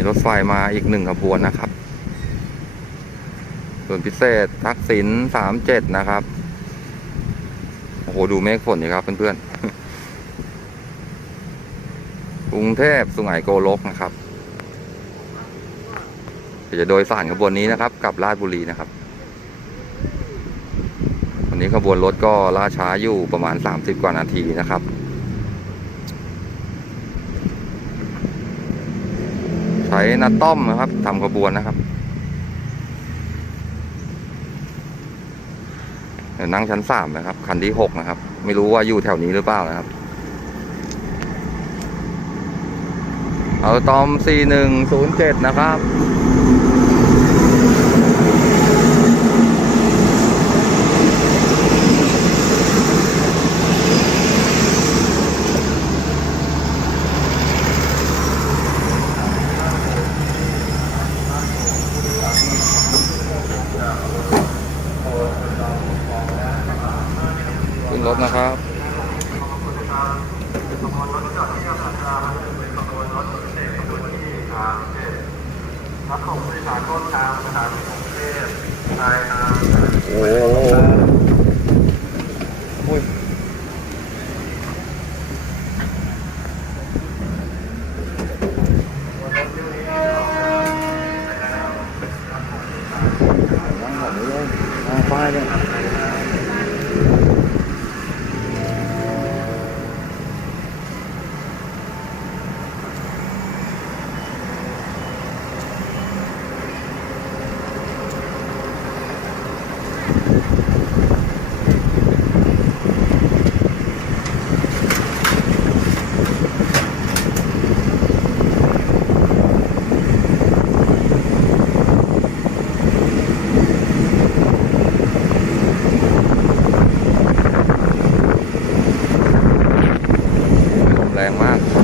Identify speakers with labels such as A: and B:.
A: มีรถไฟมาอีกหนึ่งขบวนนะครับส่วนพิเศษทักษิณสามเจ็ดนะครับ โอ้โห ดูเมฆฝนนี่ครับเพื่อนๆ กรุงเทพสุไหงโกลกนะครับจะโดยสารขบวนนี้นะครับกลับราชบุรีนะครับวันนี้ขบวนรถก็ล่าช้าอยู่ประมาณ 30 กว่านาทีนะครับ ใช้นาต้อมนะครับทำกระบวนนะครับเดี๋ยวนั่งชั้นสามนะครับ คันที่หกนะครับ ไม่รู้ว่าอยู่แถวนี้หรือเปล่านะครับ เอาตอมสี่หนึ่งศูนย์เจ็ดนะครับ
B: รับส่งผู้โดยสารต้นทางสถานีกรุงเทพปลายทาง
A: โอ้โหนั่งแบบนี้เลยป้ายเนี่ย แรงมาก